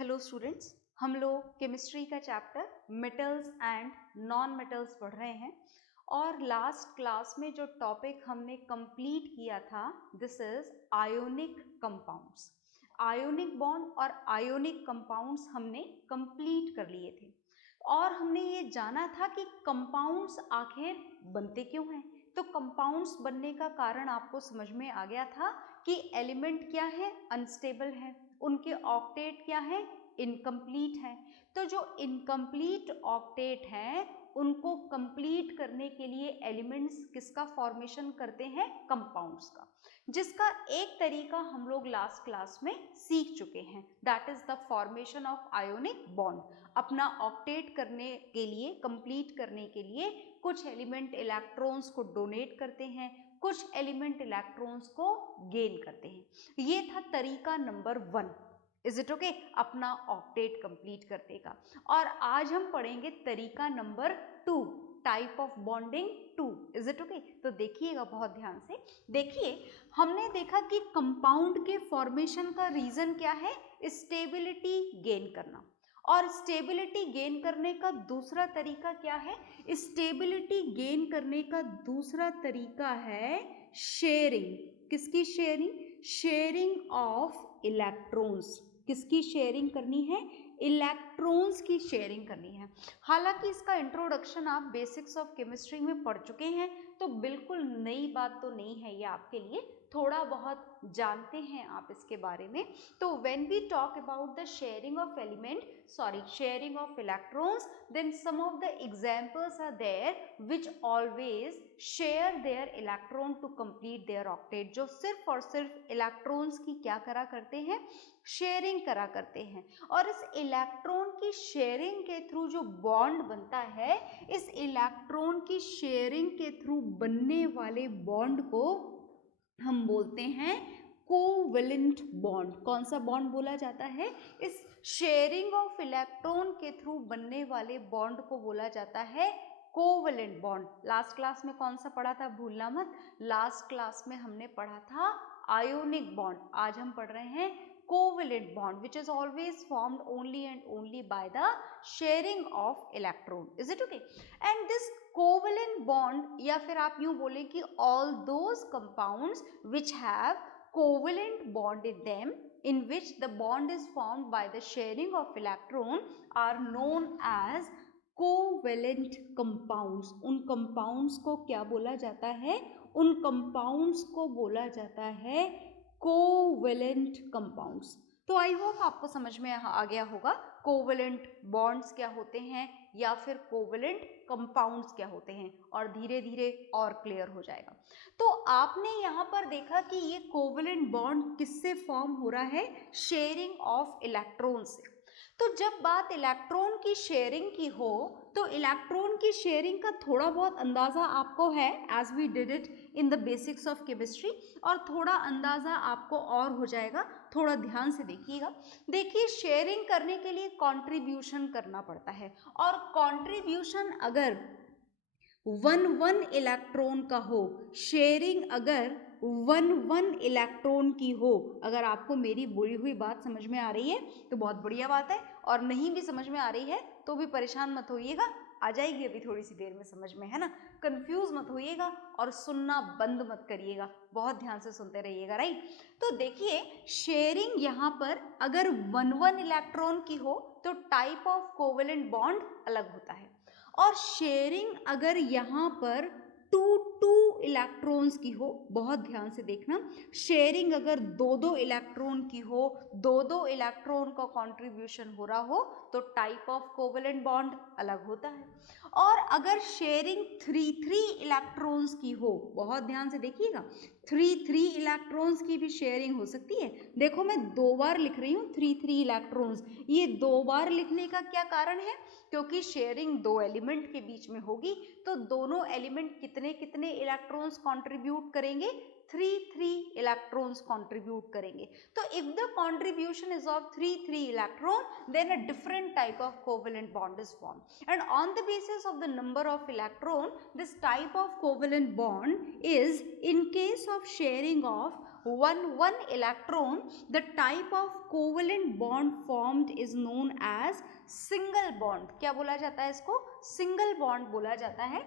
Hello students, हम लोग chemistry का chapter metals and non metals पढ़ रहे हैं और लास्ट क्लास में जो टॉपिक हमने कंप्लीट किया था this is ionic compounds. Ionic bond और आयोनिक कंपाउंड्स हमने कंप्लीट कर लिए थे और हमने ये जाना था कि कंपाउंड्स आखिर बनते क्यों हैं। तो कंपाउंड्स बनने का कारण आपको समझ में आ गया था कि एलिमेंट क्या है, अनस्टेबल है, उनके ऑक्टेट क्या है, इनकम्प्लीट है। तो जो इनकम्प्लीट ऑक्टेट हैं उनको कंप्लीट करने के लिए एलिमेंट्स किसका फॉर्मेशन करते हैं, कंपाउंड्स का, जिसका एक तरीका हम लोग लास्ट क्लास में सीख चुके हैं, that is the formation of ionic bond. अपना ऑक्टेट करने के लिए, कंप्लीट करने के लिए कुछ एलिमेंट इलेक्ट्रॉन्स को डोनेट करते हैं, कुछ एलिमेंट इलेक्ट्रॉन्स को गेन करते हैं। ये था तरीका नंबर 1। इज इट ओके, अपना ऑक्टेट कंप्लीट करने का। और आज हम पढ़ेंगे तरीका number 2, type of bonding 2। Is it okay, तो देखिएगा बहुत ध्यान से। देखिए, हमने देखा कि कंपाउंड के फॉर्मेशन का रीजन क्या है, स्टेबिलिटी गेन करना। और स्टेबिलिटी गेन करने का दूसरा तरीका क्या है, स्टेबिलिटी गेन करने का दूसरा तरीका है शेयरिंग। किसकी शेयरिंग? Sharing of electrons. किसकी शेयरिंग करनी है? इलेक्ट्रॉन्स की शेयरिंग करनी है। हालांकि इसका इंट्रोडक्शन आप बेसिक्स ऑफ केमिस्ट्री में पढ़ चुके हैं, तो बिल्कुल नई बात तो नहीं है ये आपके लिए, थोड़ा बहुत जानते हैं आप इसके बारे में। तो when we talk about the sharing of sharing of electrons, then some of the examples are there which always share their electron to complete their octet. जो सिर्फ और सिर्फ इलेक्ट्रॉन्स की क्या करा करते हैं, शेयरिंग करा करते हैं। और इस इलेक्ट्रॉन की शेयरिंग के थ्रू जो बॉन्ड बनता है, इस इलेक्ट्रॉन की शेयरिंग के थ्रू बनने वाले बॉन्ड को हम बोलते हैं कोवेलेंट बॉन्ड। कौन सा बॉन्ड बोला जाता है? इस शेयरिंग ऑफ इलेक्ट्रॉन के थ्रू बनने वाले बॉन्ड को बोला जाता है कोवेलेंट बॉन्ड। लास्ट क्लास में कौन सा पढ़ा था, भूलना मत। लास्ट क्लास में हमने पढ़ा था आयोनिक बॉन्ड। आज हम पढ़ रहे हैं covalent bond, which is always formed only and only by the sharing of electron. Is it okay? And this covalent bond, या फिर आप यूं बोले कि all those compounds which have covalent bond in them, in which the bond is formed by the sharing of electron, are known as covalent compounds. उन compounds को क्या बोला जाता है? उन कंपाउंड्स को बोला जाता है कोवेलेंट कंपाउंड्स। तो आई होप आपको समझ में आ गया होगा कोवेलेंट बॉन्ड्स क्या होते हैं या फिर कोवेलेंट कंपाउंड्स क्या होते हैं, और धीरे धीरे और क्लियर हो जाएगा। तो आपने यहाँ पर देखा कि ये कोवेलेंट बॉन्ड किससे फॉर्म हो रहा है? शेयरिंग ऑफ इलेक्ट्रॉन से। तो जब बात इलेक्ट्रॉन की शेयरिंग की हो, तो इलेक्ट्रॉन की शेयरिंग का थोड़ा बहुत अंदाजा आपको है, as we did it in the basics of chemistry, और थोड़ा अंदाजा आपको और हो जाएगा। थोड़ा ध्यान से देखिएगा। देखिए, शेयरिंग करने के लिए कंट्रीब्यूशन करना पड़ता है, और कंट्रीब्यूशन अगर 1 इलेक्ट्रॉन का हो, शेयरिंग अगर 1 इलेक्ट्रॉन की हो, अगर आपको मेरी बोली हुई बात समझ में आ रही है तो बहुत बढ़िया बात है, और नहीं भी समझ में आ रही है तो भी परेशान मत होइएगा, आ जाएगी अभी थोड़ी सी देर में समझ में, है ना। कंफ्यूज मत होइएगा और सुनना बंद मत करिएगा, बहुत ध्यान से सुनते रहिएगा, राइट। तो देखिए, शेयरिंग यहाँ पर अगर 1 इलेक्ट्रॉन की हो तो टाइप ऑफ कोवेलेंट बॉन्ड अलग होता है, और शेयरिंग अगर यहाँ पर 2 इलेक्ट्रॉन्स की हो, बहुत ध्यान से देखना, शेयरिंग अगर 2 इलेक्ट्रॉन की हो, 2 इलेक्ट्रॉन का कंट्रीब्यूशन हो रहा हो, तो टाइप ऑफ कोवेलेंट बॉन्ड अलग होता है। और अगर शेयरिंग 3 इलेक्ट्रॉन्स की हो, बहुत ध्यान से देखिएगा, 3 इलेक्ट्रॉन्स की भी शेयरिंग हो सकती है। देखो, मैं 2 बार लिख रही हूँ 3 इलेक्ट्रॉन्स। ये 2 बार लिखने का क्या कारण है? क्योंकि शेयरिंग 2 एलिमेंट के बीच में होगी, तो दोनों एलिमेंट कितने कितने इलेक्ट्रॉन्स कंट्रीब्यूट करेंगे? 3 इलेक्ट्रॉन्स कंट्रीब्यूट करेंगे। तो if the contribution is of 3 electron, then a different type of covalent bond is formed, and on the basis of the number of electron, this type of covalent bond is in case of sharing of one electron, the type of covalent bond formed is known as single bond. क्या बोला जाता है इसको? Single bond बोला जाता है.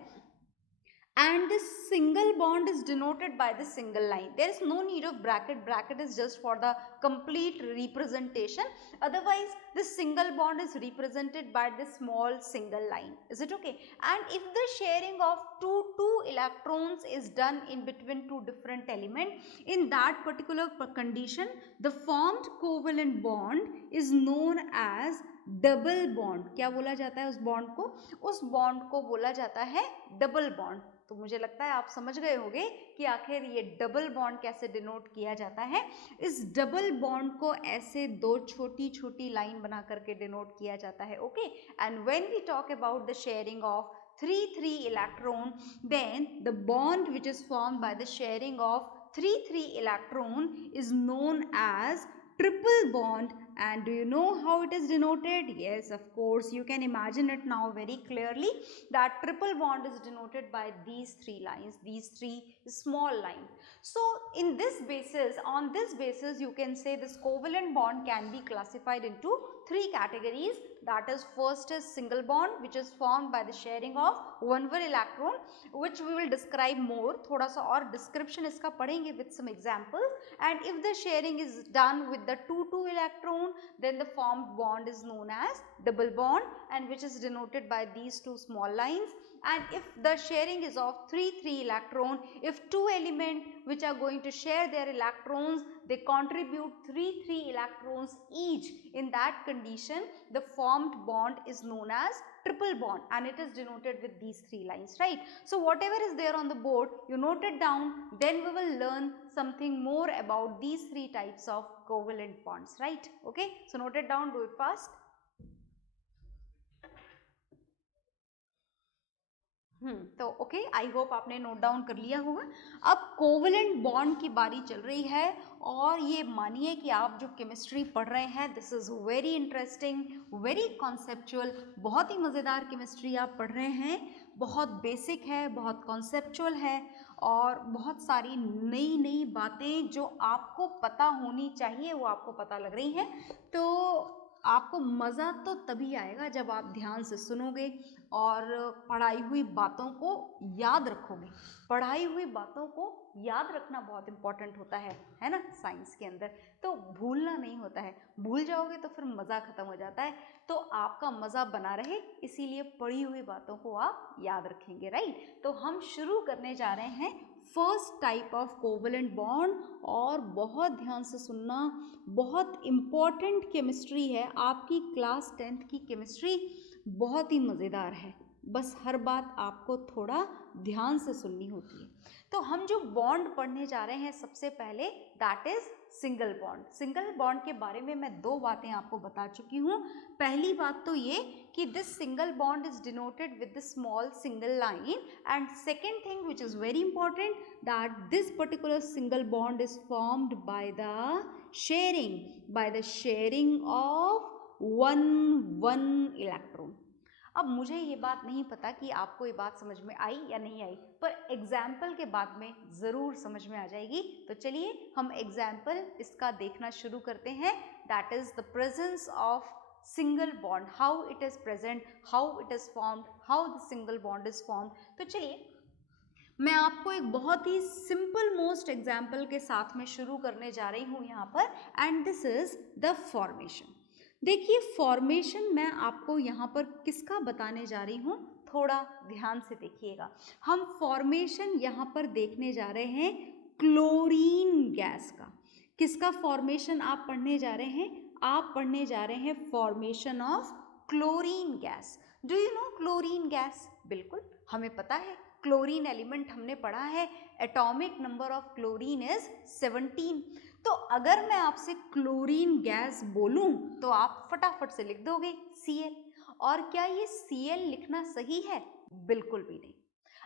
And this single bond is denoted by the single line. There is no need of bracket. Bracket is just for the complete representation. Otherwise, this single bond is represented by this small single line. Is it okay? And if the sharing of two electrons is done in between two different elements, in that particular condition, the formed covalent bond is known as double bond. क्या बोला जाता है उस bond को? उस bond को बोला जाता है डबल बॉन्ड. तो मुझे लगता है आप समझ गए होंगे कि आखिर ये डबल बॉन्ड कैसे डिनोट किया जाता है. इस डबल बॉन्ड को ऐसे दो छोटी छोटी लाइन बना करके डिनोट किया जाता है. Okay, and when we talk about the sharing of 3 electron, then the bond which is formed by the sharing of 3 electron is known as triple bond. And do you know how it is denoted? Yes, of course, you can imagine it now very clearly that triple bond is denoted by these 3 lines, these 3 small lines. So in this basis, on this basis, you can say this covalent bond can be classified into 3 categories. That is, first is single bond, which is formed by the sharing of one electron, which we will describe more. थोड़ा सा और description इसका पढ़ेंगे with some examples. And if the sharing is done with the 2 electron, then the formed bond is known as double bond, and which is denoted by these 2 small lines. And if the sharing is of 3 electron, if 2 elements which are going to share their electrons, they contribute 3 electrons each. In that condition, the formed bond is known as triple bond, and it is denoted with these 3 lines, right? So whatever is there on the board, you note it down, then we will learn something more about these 3 types of covalent bonds, right? Okay, so note it down, do it fast. तो okay, I hope आपने note down कर लिया होगा. अब covalent bond की बारी चल रही है, और ये मानिए कि आप जो केमिस्ट्री पढ़ रहे हैं, this is very interesting, very conceptual. बहुत ही मज़ेदार केमिस्ट्री आप पढ़ रहे हैं. बहुत बेसिक है, बहुत कॉन्सेप्चुअल है, और बहुत सारी नई नई बातें जो आपको पता होनी चाहिए वो आपको पता लग रही हैं. तो आपको मज़ा तो तभी आएगा जब आप ध्यान से सुनोगे और पढ़ाई हुई बातों को याद रखोगे. पढ़ाई हुई बातों को याद रखना बहुत इम्पॉर्टेंट होता है ना, साइंस के अंदर. तो भूलना नहीं होता है. भूल जाओगे तो फिर मज़ा ख़त्म हो जाता है. तो आपका मज़ा बना रहे, इसीलिए पढ़ी हुई बातों को आप याद रखेंगे, राइट? तो हम शुरू करने जा रहे हैं first type of covalent bond, और बहुत ध्यान से सुनना, बहुत इम्पॉर्टेंट केमिस्ट्री है. आपकी क्लास 10th की केमिस्ट्री बहुत ही मज़ेदार है, बस हर बात आपको थोड़ा ध्यान से सुननी होती है. तो हम जो बॉन्ड पढ़ने जा रहे हैं सबसे पहले, that is single bond. Single bond के बारे में मैं 2 बातें आपको बता चुकी हूँ. पहली बात तो ये कि this single bond is denoted with the small single line, and second thing which is very important, that this particular single bond is formed by the sharing of one electron. अब मुझे ये बात नहीं पता कि आपको ये बात समझ में आई या नहीं आई, पर एग्जाम्पल के बाद में ज़रूर समझ में आ जाएगी. तो चलिए हम एग्जाम्पल इसका देखना शुरू करते हैं. That is the presence of single bond, how it is present, how it is formed, how the single bond is formed. तो चलिए मैं आपको एक बहुत ही सिंपल मोस्ट एग्जाम्पल के साथ में शुरू करने जा रही हूँ यहाँ पर, and this is the formation. देखिए, फॉर्मेशन मैं आपको यहाँ पर किसका बताने जा रही हूँ, थोड़ा ध्यान से देखिएगा. हम फॉर्मेशन यहाँ पर देखने जा रहे हैं क्लोरीन गैस का. किसका फॉर्मेशन आप पढ़ने जा रहे हैं? आप पढ़ने जा रहे हैं formation of chlorine gas. Do you know chlorine gas? बिल्कुल हमें पता है, क्लोरीन एलिमेंट हमने पढ़ा है. Atomic number of chlorine is 17. तो अगर मैं आपसे क्लोरीन गैस बोलूं तो आप फटाफट से लिख दोगे Cl. और क्या ये Cl लिखना सही है? बिल्कुल भी नहीं.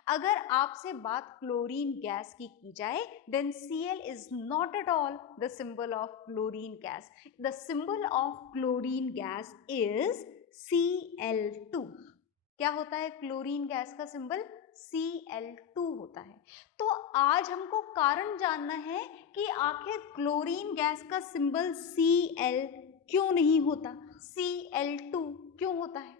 अगर आपसे बात क्लोरीन गैस की जाए, then Cl is not at all the symbol of chlorine gas. The symbol of chlorine gas is Cl2. क्या होता है क्लोरीन गैस का सिंबल? Cl2 होता है। तो आज हमको कारण जानना है कि आखिर क्लोरीन गैस का सिंबल Cl क्यों नहीं होता, Cl2 क्यों होता है।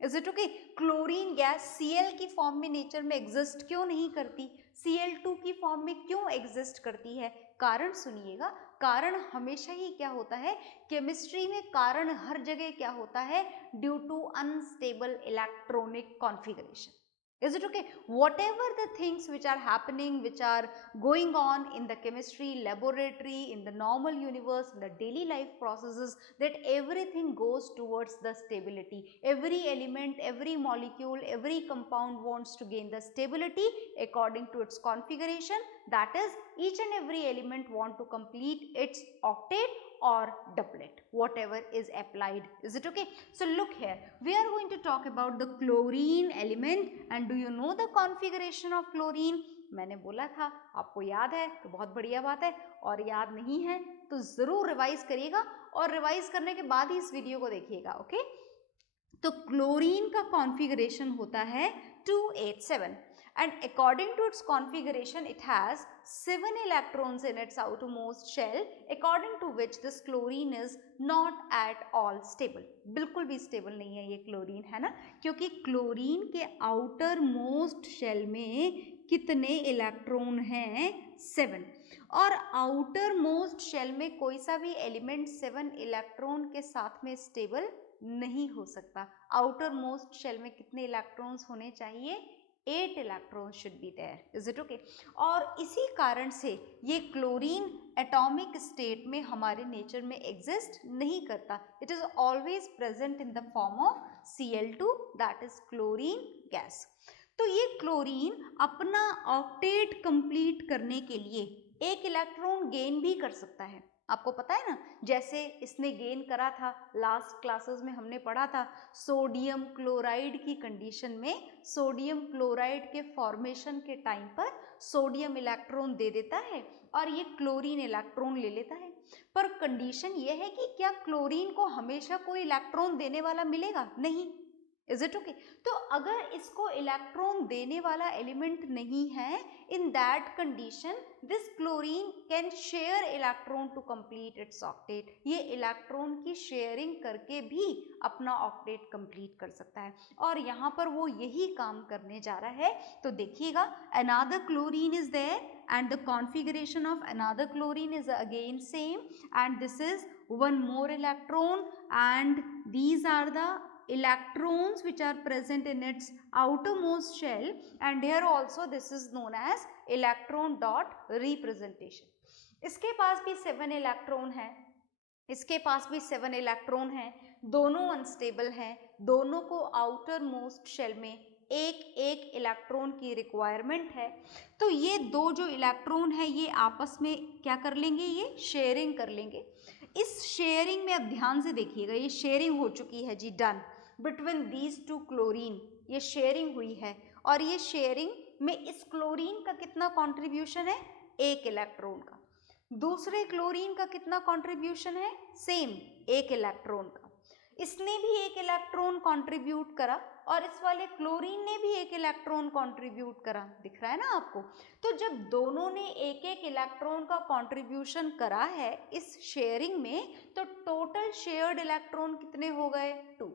Is it okay? Chlorine gas Cl की फॉर्म में नेचर में एग्जिस्ट क्यों नहीं करती, Cl2 की फॉर्म में क्यों एग्जिस्ट करती है? कारण सुनिएगा, कारण हमेशा ही क्या होता है, केमिस्ट्री में कारण हर जगह क्या होता है, due to unstable electronic configuration. Is it okay? Whatever the things which are happening, which are going on in the chemistry laboratory, in the normal universe, in the daily life processes, that everything goes towards the stability. Every element, every molecule, every compound wants to gain the stability according to its configuration. That is, each and every element want to complete its octet or doublet, whatever is applied. Is it okay? So look here, we are going to talk about the chlorine element, and do you know the configuration of chlorine? मैंने बोला था, आपको याद है तो बहुत बढ़िया बात है, और याद नहीं है तो जरूर रिवाइज करिएगा, और रिवाइज करने के बाद ही इस वीडियो को देखिएगा। ओके, तो क्लोरीन का कॉन्फ़िगरेशन होता है 287, and according to its configuration it has 7 electrons in its outermost shell, according to which this chlorine is not at all stable. बिल्कुल भी स्टेबल नहीं है ये क्लोरीन, है ना, क्योंकि क्लोरीन के आउटर मोस्ट शेल में कितने इलेक्ट्रॉन हैं, 7, और आउटर मोस्ट शेल में कोई सा भी एलिमेंट 7 इलेक्ट्रॉन के साथ में स्टेबल नहीं हो सकता। आउटर मोस्ट शेल में कितने इलेक्ट्रॉन्स होने चाहिए, 8 electrons should be there. Is it okay? और इसी कारण से ये क्लोरीन एटॉमिक स्टेट में हमारे नेचर में एग्जिस्ट नहीं करता। It is always present in the form of Cl2, that is chlorine gas. तो ये क्लोरीन अपना ऑक्टेट कंप्लीट करने के लिए एक इलेक्ट्रॉन गेन भी कर सकता है। आपको पता है ना, जैसे इसने गेन करा था, लास्ट क्लासेस में हमने पढ़ा था, सोडियम क्लोराइड की कंडीशन में सोडियम क्लोराइड के फॉर्मेशन के टाइम पर सोडियम इलेक्ट्रॉन दे देता है और ये क्लोरीन इलेक्ट्रॉन ले लेता है। पर कंडीशन ये है कि क्या क्लोरीन को हमेशा कोई इलेक्ट्रॉन देने वाला मिलेगा? नहीं। Is it okay? तो अगर इसको इलेक्ट्रॉन देने वाला एलिमेंट नहीं है, in that condition this chlorine can share electron to complete its octet. ये इलेक्ट्रॉन की शेयरिंग करके भी अपना ऑक्टेट कंप्लीट कर सकता है, और यहाँ पर वो यही काम करने जा रहा है। तो देखिएगा, another chlorine is there and the configuration of another chlorine is again same, and this is one more electron, and these are the electrons which are present in its outermost shell, and here also this is known as electron dot representation. इसके पास भी 7 electron है, इसके पास भी 7 electron है, दोनों unstable हैं, दोनों को आउटर मोस्ट शेल में एक एक इलेक्ट्रॉन की रिक्वायरमेंट है। तो ये दो जो इलेक्ट्रॉन है ये आपस में क्या कर लेंगे, ये शेयरिंग कर लेंगे। इस शेयरिंग में अब ध्यान से देखिएगा, ये शेयरिंग हो चुकी है जी, done, between these two chlorine, ये शेयरिंग हुई है, और ये शेयरिंग में इस क्लोरीन का कितना कॉन्ट्रीब्यूशन है, एक इलेक्ट्रॉन का। दूसरे क्लोरीन का कितना कॉन्ट्रीब्यूशन है, सेम, एक इलेक्ट्रॉन का। इसने भी एक इलेक्ट्रॉन कंट्रीब्यूट करा और इस वाले क्लोरीन ने भी एक इलेक्ट्रॉन कंट्रीब्यूट करा, दिख रहा है ना आपको। तो जब दोनों ने एक एक इलेक्ट्रॉन का कंट्रीब्यूशन करा है इस शेयरिंग में, तो टोटल शेयर्ड इलेक्ट्रॉन कितने हो गए, 2।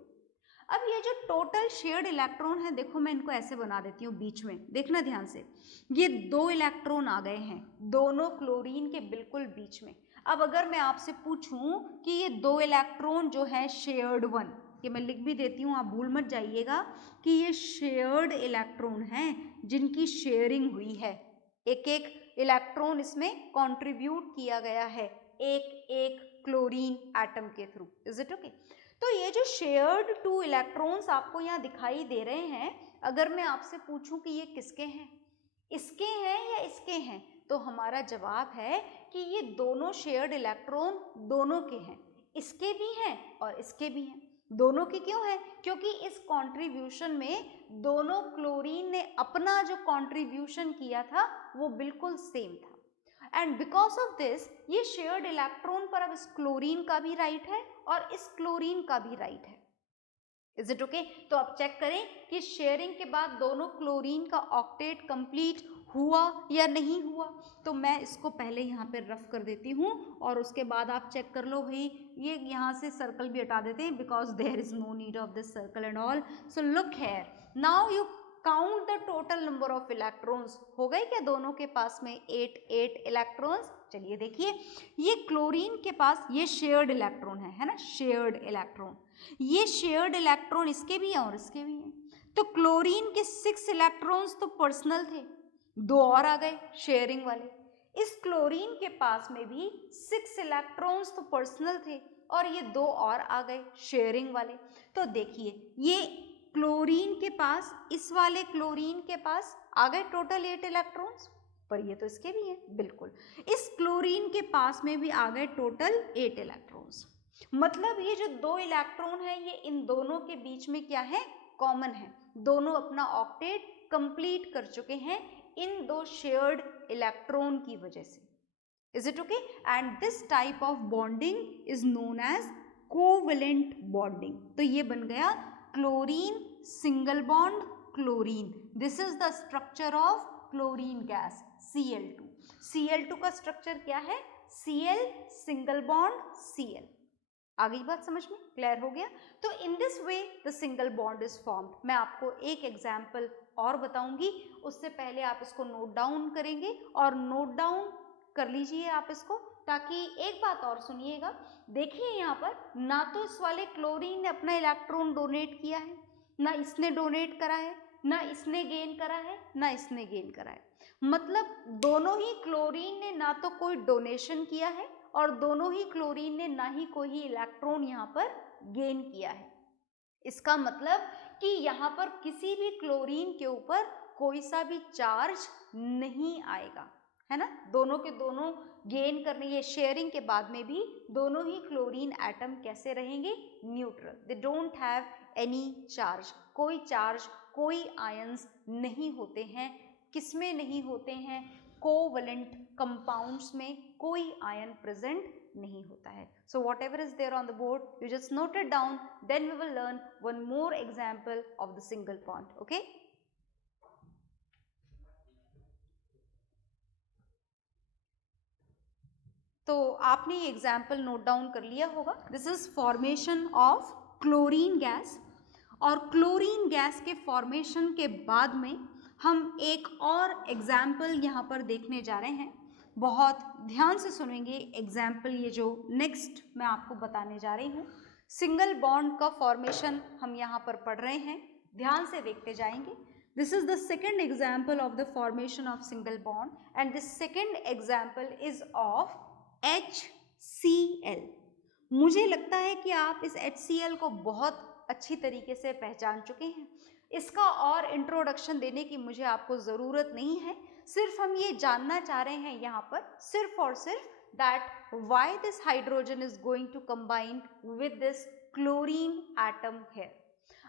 अब ये जो टोटल शेयर्ड इलेक्ट्रॉन है, देखो मैं इनको ऐसे बना देती हूँ बीच में, देखना ध्यान से, ये 2 इलेक्ट्रॉन आ गए हैं दोनों क्लोरीन के बिल्कुल बीच में। अब अगर मैं आपसे पूछूं कि ये 2 इलेक्ट्रॉन जो है शेयर्ड 1, ये मैं लिख भी देती हूँ, आप भूल मत जाइएगा कि ये शेयर्ड इलेक्ट्रॉन हैं जिनकी शेयरिंग हुई है, एक एक इलेक्ट्रॉन इसमें कंट्रीब्यूट किया गया है एक एक क्लोरीन एटम के थ्रू। Is it okay? तो ये जो शेयर्ड 2 इलेक्ट्रॉन्स आपको यहाँ दिखाई दे रहे हैं, अगर मैं आपसे पूछूं कि ये किसके हैं, इसके हैं या इसके हैं, तो हमारा जवाब है कि ये दोनों शेयर्ड इलेक्ट्रॉन दोनों के हैं, इसके भी हैं और इसके भी हैं। दोनों के क्यों है, क्योंकि इस कंट्रीब्यूशन में दोनों क्लोरीन ने अपना जो कंट्रीब्यूशन किया था वो बिल्कुल सेम था, एंड बिकॉज ऑफ दिस ये शेयर्ड इलेक्ट्रॉन पर अब इस क्लोरीन का भी राइट है और इस क्लोरीन का भी राइट है। Is it okay? तो अब चेक करें कि शेयरिंग के बाद दोनों क्लोरीन का ऑक्टेट कंप्लीट हुआ या नहीं हुआ। तो मैं इसको पहले यहाँ पे रफ कर देती हूँ और उसके बाद आप चेक कर लो भाई। ये यहाँ से सर्कल भी हटा देते हैं because there is no need of this circle and all. So look here, now you count the total number of electrons. हो गए क्या दोनों के पास में 8 इलेक्ट्रॉन्स? चलिए देखिए, ये क्लोरीन के पास ये शेयर्ड इलेक्ट्रॉन है ना, शेयर्ड इलेक्ट्रॉन। ये शेयर्ड इलेक्ट्रॉन इसके भी हैं और इसके भी हैं। तो क्लोरीन के 6 इलेक्ट्रॉन्स तो पर्सनल थे, 2 और आ गए शेयरिंग वाले। इस क्लोरीन के पास में भी 6 इलेक्ट्रॉन्स तो पर्सनल थे और ये 2 और आ गए शेयरिंग वाले। तो देखिए, ये क्लोरीन के पास, इस वाले क्लोरीन के पास आ गए टोटल 8 इलेक्ट्रॉन्स, पर ये तो इसके भी हैं बिल्कुल। इस क्लोरीन के पास में भी आ गए टोटल 8 इलेक्ट्रॉन्स। मतलब ये जो 2 इलेक्ट्रॉन है ये इन दोनों के बीच में क्या है? कॉमन है। दोनों अपना ऑक्टेट कंप्लीट कर चुके हैं इन 2 शेयर्ड इलेक्ट्रॉन की वजह से। Is it okay? And this type of bonding is known as covalent bonding. तो ये बन गया chlorine single bond chlorine. This is the structure of chlorine gas Cl2। Cl2 का स्ट्रक्चर क्या है? Cl single bond Cl। आ गई बात समझ में? क्लियर हो गया? तो in this way the single bond is formed. मैं आपको एक एग्जाम्पल और बताऊंगी, उससे पहले आप इसको नोट डाउन करेंगे और नोट डाउन कर लीजिए आप इसको, ताकि एक बात और सुनिएगा। देखिए यहाँ पर ना तो इस वाले क्लोरीन ने अपना इलेक्ट्रॉन डोनेट किया है, ना इसने डोनेट करा है, ना इसने गेन करा है, ना इसने गेन करा है। मतलब दोनों ही क्लोरीन ने ना तो कोई डोनेशन किया है और दोनों ही क्लोरीन ने ना ही कोई इलेक्ट्रॉन यहाँ पर गेन किया है। इसका मतलब कि यहाँ पर किसी भी क्लोरीन के ऊपर कोई सा भी चार्ज नहीं आएगा, है ना। दोनों के दोनों गेन करने, ये शेयरिंग के बाद में भी दोनों ही क्लोरीन एटम कैसे रहेंगे? Neutral. They don't have any charge. कोई चार्ज, कोई आयंस नहीं होते हैं। किसमें नहीं होते हैं? कोवेलेंट कंपाउंड्स में कोई आयन प्रेजेंट नहीं होता है। So whatever is there on the board, you just note it down. Then we will learn one more example of the single bond. Okay? तो आपने ये एग्जाम्पल नोट डाउन कर लिया होगा। This is formation of chlorine gas. और chlorine gas के formation के बाद में हम एक और एग्जाम्पल यहाँ पर देखने जा रहे हैं। बहुत ध्यान से सुनेंगे एग्जाम्पल, ये जो नेक्स्ट मैं आपको बताने जा रही हूँ। सिंगल बॉन्ड का फॉर्मेशन हम यहाँ पर पढ़ रहे हैं, ध्यान से देखते जाएंगे। This is the second example of the formation of single bond, and this second example is of HCl। मुझे लगता है कि आप इस HCl को बहुत अच्छी तरीके से पहचान चुके हैं। इसका और इंट्रोडक्शन देने की मुझे आपको ज़रूरत नहीं है। सिर्फ हम ये जानना चाह रहे हैं यहाँ पर सिर्फ और सिर्फ that why this hydrogen is going to combine with this chlorine atom here।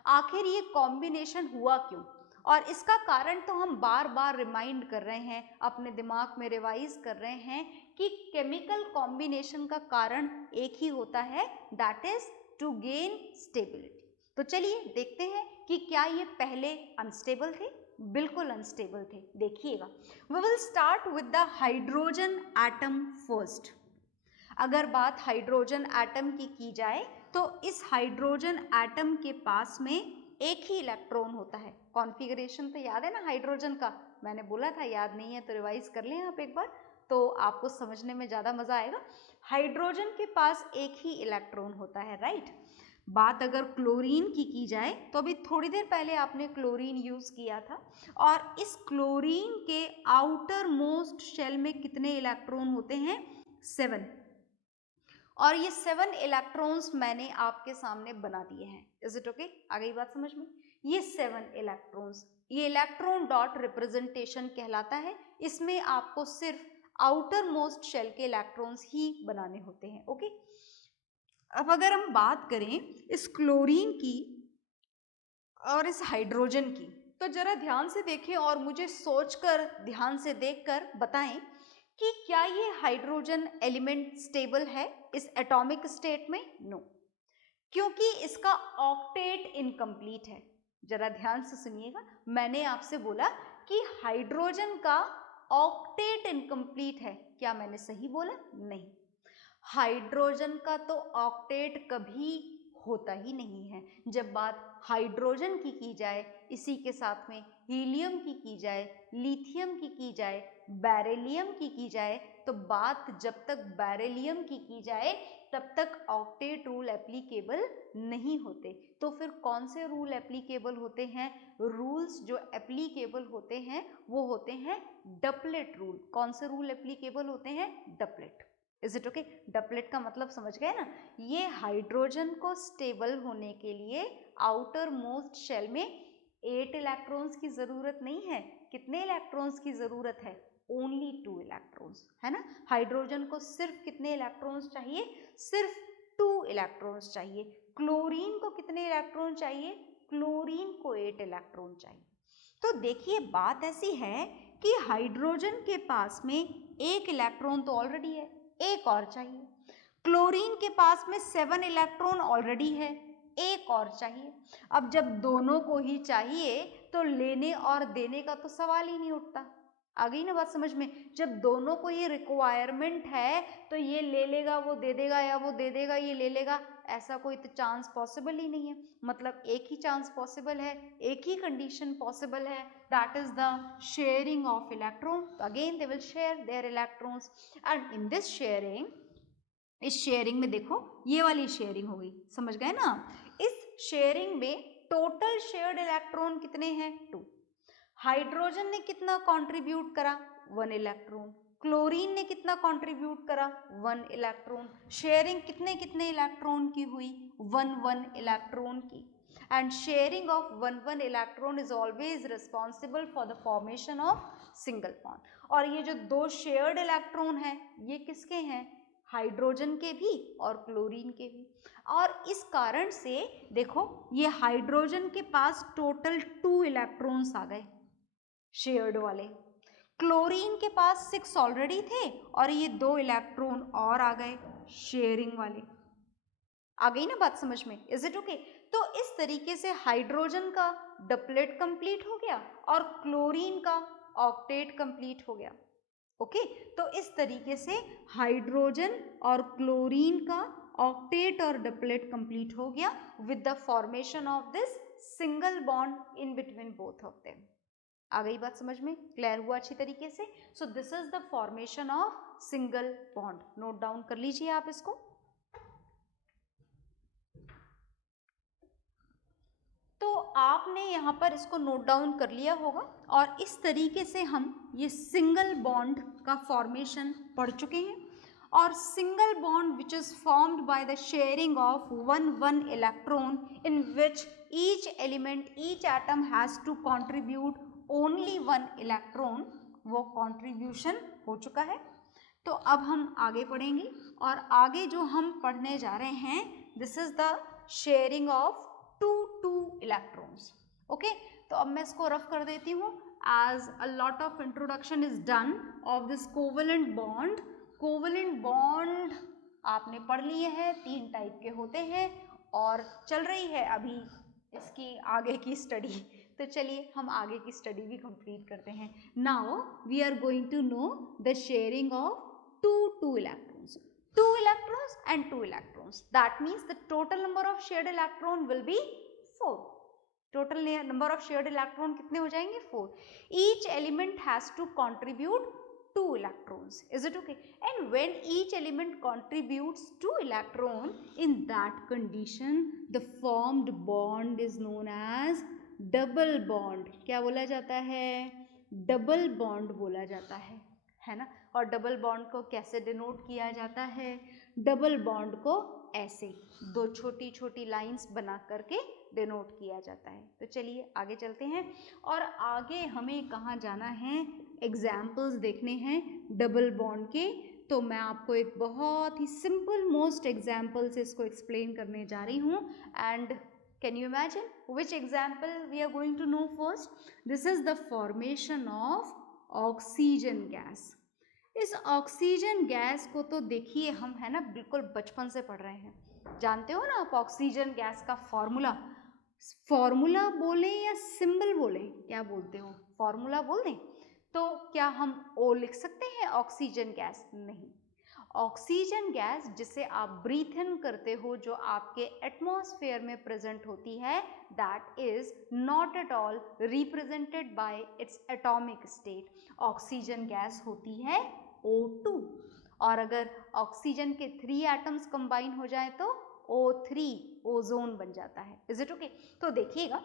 आखिर ये कॉम्बिनेशन हुआ क्यों? और इसका कारण तो हम बार बार रिमाइंड कर रहे हैं, अपने दिमाग में रिवाइज कर रहे हैं कि केमिकल कॉम्बिनेशन का कारण एक ही होता है, that is to gain stability. तो चलिए देखते हैं कि क्या ये पहले अनस्टेबल थे? बिल्कुल अनस्टेबल थे। देखिएगा, we will start with the hydrogen atom first. अगर बात हाइड्रोजन एटम की जाए तो इस हाइड्रोजन एटम के पास में एक ही इलेक्ट्रॉन होता है। कॉन्फ़िगरेशन तो याद है ना हाइड्रोजन का? मैंने बोला था, याद नहीं है तो रिवाइज कर लें आप एक बार, तो आपको समझने में ज़्यादा मज़ा आएगा। हाइड्रोजन के पास एक ही इलेक्ट्रॉन होता है, राइट। बात अगर क्लोरीन की जाए तो अभी थोड़ी देर पहले आपने क्लोरीन यूज़ किया था, और इस क्लोरीन के आउटर मोस्ट शेल में कितने इलेक्ट्रॉन होते हैं? 7। और ये 7 इलेक्ट्रॉन्स मैंने आपके सामने बना दिए हैं। Is it okay? आ गई बात समझ में? ये 7 इलेक्ट्रॉन्स, ये इलेक्ट्रॉन डॉट रिप्रेजेंटेशन कहलाता है। इसमें आपको सिर्फ आउटर मोस्ट शेल के इलेक्ट्रॉन्स ही बनाने होते हैं। ओके, अब अगर हम बात करें इस क्लोरीन की और इस हाइड्रोजन की, तो जरा ध्यान से देखें और मुझे सोचकर, ध्यान से देखकर बताएं कि क्या ये हाइड्रोजन एलिमेंट स्टेबल है इस एटॉमिक स्टेट में? नो। क्योंकि इसका ऑक्टेट इनकम्प्लीट है। जरा ध्यान से सुनिएगा, मैंने आपसे बोला कि हाइड्रोजन का ऑक्टेट इनकम्प्लीट है, क्या मैंने सही बोला? नहीं, हाइड्रोजन का तो ऑक्टेट कभी होता ही नहीं है। जब बात हाइड्रोजन की जाए, इसी के साथ में हीलियम की जाए, लिथियम की जाए, बेरिलियम की जाए, तो बात जब तक बेरिलियम की जाए तब तक ऑक्टेट रूल एप्लीकेबल नहीं होते। तो फिर कौन से रूल एप्लीकेबल होते हैं? रूल्स जो एप्लीकेबल होते हैं वो होते हैं डपलेट रूल। कौन से रूल एप्लीकेबल होते हैं? Duplet. Is it okay? Duplet का मतलब समझ गए ना? ये हाइड्रोजन को स्टेबल होने के लिए आउटर मोस्ट शेल में 8 इलेक्ट्रॉन्स की जरूरत नहीं है। कितने इलेक्ट्रॉन्स की जरूरत है? ओनली 2 इलेक्ट्रॉन्स, है ना? हाइड्रोजन को सिर्फ कितने इलेक्ट्रॉन्स चाहिए? सिर्फ 2 इलेक्ट्रॉन्स चाहिए। क्लोरीन को कितने इलेक्ट्रॉन चाहिए? क्लोरीन को 8 इलेक्ट्रॉन चाहिए। तो देखिए बात ऐसी है कि हाइड्रोजन के पास में 1 इलेक्ट्रॉन तो ऑलरेडी है, एक और चाहिए। क्लोरीन के पास में 7 इलेक्ट्रॉन ऑलरेडी है, एक और चाहिए। अब जब दोनों को ही चाहिए तो लेने और देने का तो सवाल ही नहीं उठता। आ गई ना बात समझ में? जब दोनों को ये रिक्वायरमेंट है तो ये ले लेगा वो दे देगा, या वो दे देगा ये ले लेगा, ऐसा कोई तो चांस पॉसिबल ही नहीं है। मतलब एक ही चांस पॉसिबल है, एक ही कंडीशन पॉसिबल है, that is the sharing of electron. Again they will share their electrons, and in this sharing, इस शेयरिंग में देखो ये वाली शेयरिंग हो गई, समझ गए ना? इस शेयरिंग में टोटल शेयर्ड इलेक्ट्रॉन कितने हैं? 2। हाइड्रोजन ने कितना कंट्रीब्यूट करा? 1 इलेक्ट्रॉन। क्लोरीन ने कितना कंट्रीब्यूट करा? 1 इलेक्ट्रॉन। शेयरिंग कितने कितने इलेक्ट्रॉन की हुई? 1 इलेक्ट्रॉन की। And sharing of 1 electron is always responsible for the formation of single bond. और ये जो 2 शेयर्ड इलेक्ट्रॉन हैं ये किसके हैं? हाइड्रोजन के भी और क्लोरीन के भी। और इस कारण से देखो ये हाइड्रोजन के पास टोटल 2 इलेक्ट्रॉन्स आ गए शेयर्ड वाले। क्लोरीन के पास 6 ऑलरेडी थे और ये 2 इलेक्ट्रॉन और आ गए शेयरिंग वाले। आ गई ना बात समझ में? Is it okay? तो इस तरीके से हाइड्रोजन का डपलेट कंप्लीट हो गया और क्लोरीन का ऑक्टेट कंप्लीट हो गया। ओके तो इस तरीके से हाइड्रोजन और क्लोरीन का ऑक्टेट और डपलेट कंप्लीट हो गया with the formation of this single bond in between both of them. आ गई बात समझ में? क्लियर हुआ अच्छी तरीके से? So this is the formation of single bond. Note down कर लीजिए आप इसको। तो आपने यहाँ पर इसको नोट डाउन कर लिया होगा और इस तरीके से हम ये सिंगल बॉन्ड का फॉर्मेशन पढ़ चुके हैं। और single bond which is formed by the sharing of 1 electron in which each element, each atom has to contribute only 1 electron, वो कंट्रीब्यूशन हो चुका है। तो अब हम आगे पढ़ेंगे और आगे जो हम पढ़ने जा रहे हैं this is the sharing of 2 electrons. Okay तो अब मैं इसको रफ कर देती हूँ। As a lot of introduction is done of this covalent bond. Covalent bond आपने पढ़ लिए हैं, 3 टाइप के होते हैं और चल रही है अभी इसकी आगे की स्टडी। तो चलिए हम आगे की स्टडी भी कंप्लीट करते हैं। Now we are going to know the sharing of 2 electrons. 2 electrons and 2 electrons. That means the total number of shared electron will be 4. Total number of shared electron कितने हो जाएंगे? 4. Each element has to contribute 2 electrons. Is it okay? And when each element contributes 2 electron, in that condition the formed bond is known as double bond. क्या बोला जाता है? Double bond बोला जाता है ना? और डबल बॉन्ड को कैसे डिनोट किया जाता है? डबल बॉन्ड को ऐसे 2 छोटी छोटी लाइंस बना करके डिनोट किया जाता है। तो चलिए आगे चलते हैं और आगे हमें कहाँ जाना है? एग्जाम्पल्स देखने हैं डबल बॉन्ड के। तो मैं आपको एक बहुत ही सिंपल मोस्ट एग्जाम्पल से इसको एक्सप्लेन करने जा रही हूँ। And can you imagine which example we are going to know first? This is the formation of oxygen gas. इस ऑक्सीजन गैस को तो देखिए हम है ना बिल्कुल बचपन से पढ़ रहे हैं। जानते हो ना आप ऑक्सीजन गैस का फॉर्मूला? फॉर्मूला बोले या सिंबल बोले, क्या बोलते हो? फॉर्मूला बोल दें? तो क्या हम O लिख सकते हैं ऑक्सीजन गैस? नहीं। ऑक्सीजन गैस जिसे आप ब्रीथ इन करते हो, जो आपके एटमॉस्फेयर में प्रेजेंट होती है, that is not at all represented by its atomic state. Oxygen gas होती है O2, और अगर ऑक्सीजन के 3 एटम्स कंबाइन हो जाए तो O3 ओजोन बन जाता है। Is it okay? तो देखिएगा,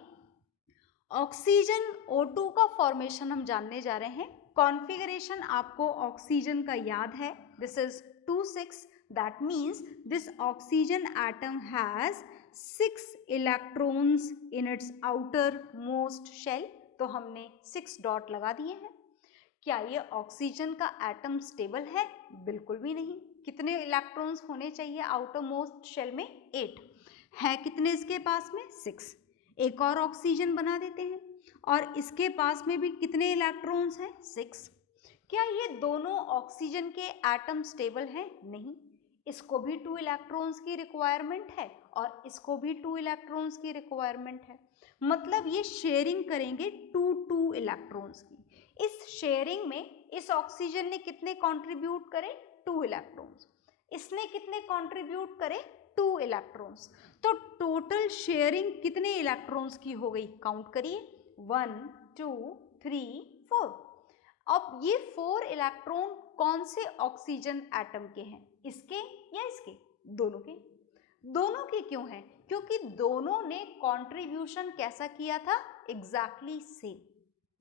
ऑक्सीजन O2 का फॉर्मेशन हम जानने जा रहे हैं। कॉन्फ़िगरेशन आपको ऑक्सीजन का याद है, this is 2,6, that means this oxygen atom has 6 electrons in its outermost shell. तो हमने 6 डॉट लगा दिए हैं। क्या ये ऑक्सीजन का एटम स्टेबल है? बिल्कुल भी नहीं। कितने इलेक्ट्रॉन्स होने चाहिए आउटर मोस्ट शेल में? 8 है। कितने इसके पास में? 6। एक और ऑक्सीजन बना देते हैं, और इसके पास में भी कितने इलेक्ट्रॉन्स हैं? 6। क्या ये दोनों ऑक्सीजन के एटम स्टेबल हैं? नहीं। इसको भी 2 इलेक्ट्रॉन्स की रिक्वायरमेंट है और इसको भी 2 इलेक्ट्रॉन्स की रिक्वायरमेंट है। मतलब ये शेयरिंग करेंगे 2 इलेक्ट्रॉन्स की। इस शेयरिंग में इस ऑक्सीजन ने कितने कंट्रीब्यूट करे? 2 इलेक्ट्रॉन्स। इसने कितने कंट्रीब्यूट करे? 2 इलेक्ट्रॉन्स। तो टोटल शेयरिंग कितने इलेक्ट्रॉन्स की हो गई? काउंट करिए, 1 2 3 4। अब ये 4 इलेक्ट्रॉन कौन से ऑक्सीजन एटम के हैं? इसके या इसके? दोनों के। दोनों के क्यों हैं? क्योंकि दोनों ने कंट्रीब्यूशन कैसा किया था? Exactly same.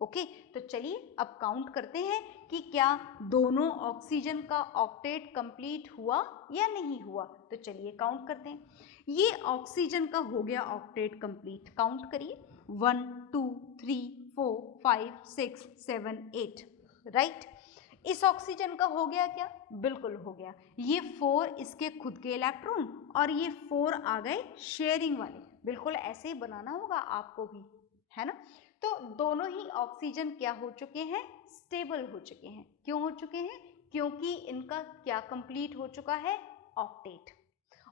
ओके, तो चलिए अब काउंट करते हैं कि क्या दोनों ऑक्सीजन का ऑक्टेट कंप्लीट हुआ या नहीं हुआ। तो चलिए काउंट करते हैं। ये ऑक्सीजन का हो गया ऑक्टेट कंप्लीट। काउंट करिए, 1 2 3 4 5 6 7 8, राइट। इस ऑक्सीजन का हो गया क्या? बिल्कुल हो गया। ये 4 इसके खुद के इलेक्ट्रॉन और ये 4 आ गए शेयरिंग वाले। बिल्कुल ऐसे ही बनाना होगा आपको भी, है ना। तो दोनों ही ऑक्सीजन क्या हो चुके हैं? स्टेबल हो चुके हैं। क्यों हो चुके हैं? क्योंकि इनका क्या कंप्लीट हो चुका है? ऑक्टेट।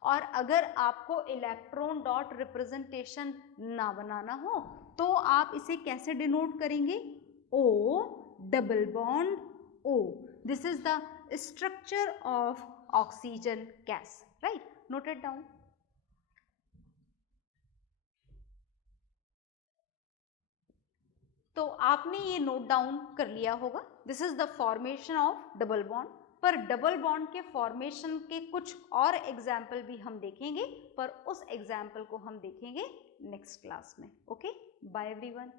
और अगर आपको इलेक्ट्रॉन डॉट रिप्रेजेंटेशन ना बनाना हो तो आप इसे कैसे डिनोट करेंगे? O double bond O. This is the structure of oxygen gas, right? Note it down. तो आपने ये नोट डाउन कर लिया होगा। This is the formation of double bond. पर डबल बॉन्ड के फॉर्मेशन के कुछ और एग्जाम्पल भी हम देखेंगे, पर उस एग्जाम्पल को हम देखेंगे नेक्स्ट क्लास में। Okay, bye everyone.